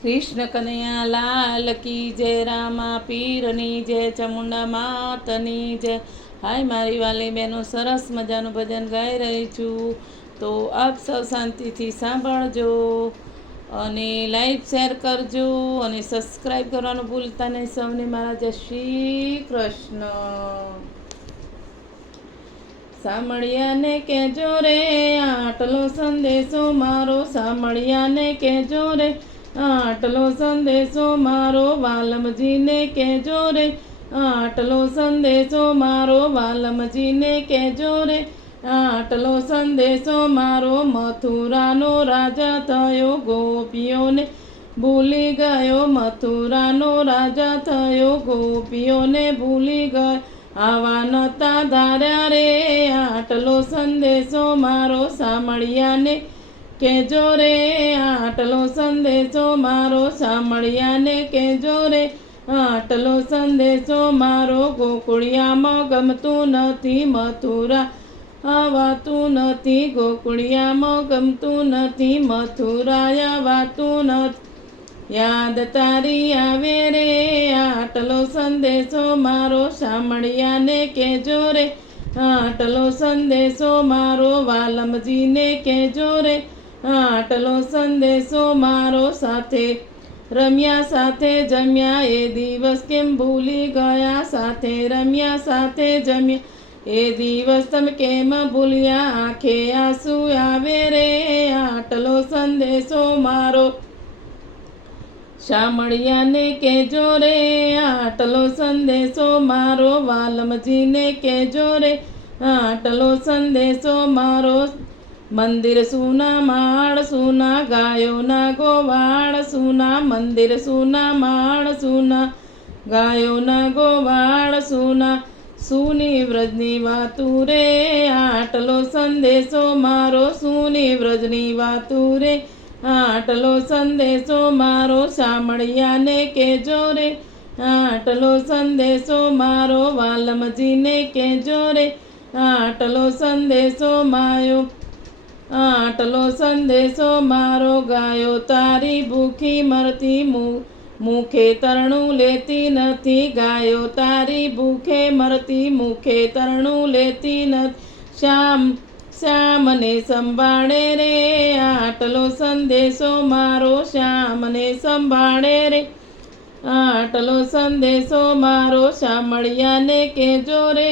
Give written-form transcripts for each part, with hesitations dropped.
કૃષ્ણ કનૈયા લાલ કી જય, રામા પીરની જય, ચામુંડા માતની જય. હાય મારી વાલી બહેનો, સરસ મજાનું ભજન ગાઈ રહી છું, તો આપ સૌ શાંતિથી સાંભળજો અને લાઈક શેર કરજો અને સબસ્ક્રાઈબ કરવાનું ભૂલતા નહીં. સૌને મારા જય શ્રી કૃષ્ણ. સાંભળ્યાને કહેજો રે આટલો સંદેશો મારો, સાંભળ્યાને કહેજો રે આટલો સંદેશો મારો, વાલમજીને કહેજો રે આટલો સંદેશો મારો, વાલમજીને કહેજો રે આટલો સંદેશો મારો. મથુરાનો રાજા થયો ગોપીઓને ભૂલી ગયો, મથુરાનો રાજા થયો ગોપીઓને ભૂલી ગયો. આવા નતા ધાર્યા રે આટલો સંદેશો મારો, સાંભળ્યાને કહેજો રે આટલો સંદેશો મારો, સાંભળ્યાને કહેજો રે આટલો સંદેશો મારો. ગોકુળિયામાં ગમતું નથી, મથુરા આવાતું નથી, ગોકુળિયામાં ગમતું નથી, મથુરા આવાતું નથી. યાદ તારી આવે રે આટલો સંદેશો મારો, સાંભળ્યાને કહેજો રે આટલો સંદેશો મારો, વાલમજીને કહેજો રે આટલો સંદેશો મારો. સાથે રમ્યા સાથે જમ્યા એ દિવસ કેમ ભૂલી ગયા, સાથે રમ્યા સાથે જમ્યા એ દિવસ તમે કેમ ભૂલ્યા. આંખે આંસુ આવે રે આટલો સંદેશો મારો, સાંભળ્યાને કહેજો રે આટલો સંદેશો મારો, વાલમજીને કહેજો રે આટલો સંદેશો મારો. મંદિર સુના માળ સુના, ગાયોના ગોવાળ સુના, મંદિર સુના માળ સુના, ગાયોના ગોવાળ સુના. સુની વ્રજની વાતું રે આટલો સંદેશો મારો, સુની વ્રજની વાતું રે આટલો સંદેશો મારો. સાંભળ્યાને કહેજો રે આટલો સંદેશો મારો, વાલમજીને કહેજો રે આટલો સંદેશો માયો. આટલો સંદેશો મારો. ગાયો તારી ભૂખી મરતી મુખે તરણું લેતી નથી, ગાયો તારી ભૂખે મરતી મુખે તરણું લેતી નથી. શ્યામને સંભાળે રે આટલો સંદેશો મારો, શ્યામને સંભાળે રે આટલો સંદેશો મારો. સાંભળ્યાને કહેજો રે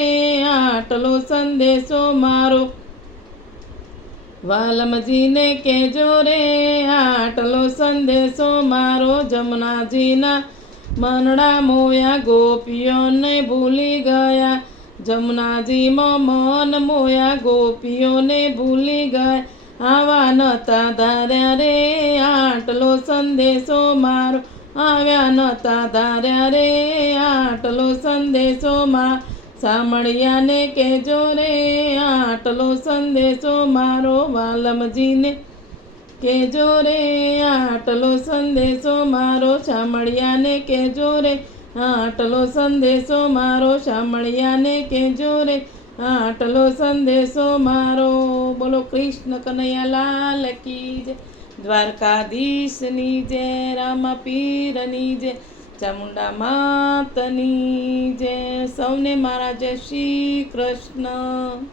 આટલો સંદેશો મારો, વાલમજીને કહેજો રે આટલો સંદેશો મારો. જમુનાજીના મનડા મોયા ગોપીઓને ભૂલી ગયા, જમુનાજીમાં મન મોયા ગોપીઓને ભૂલી ગયા. આવા નતા ધાર્યા રે આટલો સંદેશો મારો, આવ્યા નતા ધાર્યા રે આટલો સંદેશો મારો. સાંભળ્યાને કહેજો રે આટલો સંદેશો મારો, વાલમજીને કહેજો રે આટલો સંદેશો મારો. સાંભળ્યાને કહેજો રે આટલો સંદેશો મારો, સાંભળ્યાને કહેજો રે આટલો સંદેશો મારો. બોલો કૃષ્ણ કનૈયા લાલ કી જય, દ્વારકાધીશની જય, રામા પીરની જય, ચામુંડા માતની જય. સૌને મારા જય શ્રી કૃષ્ણ.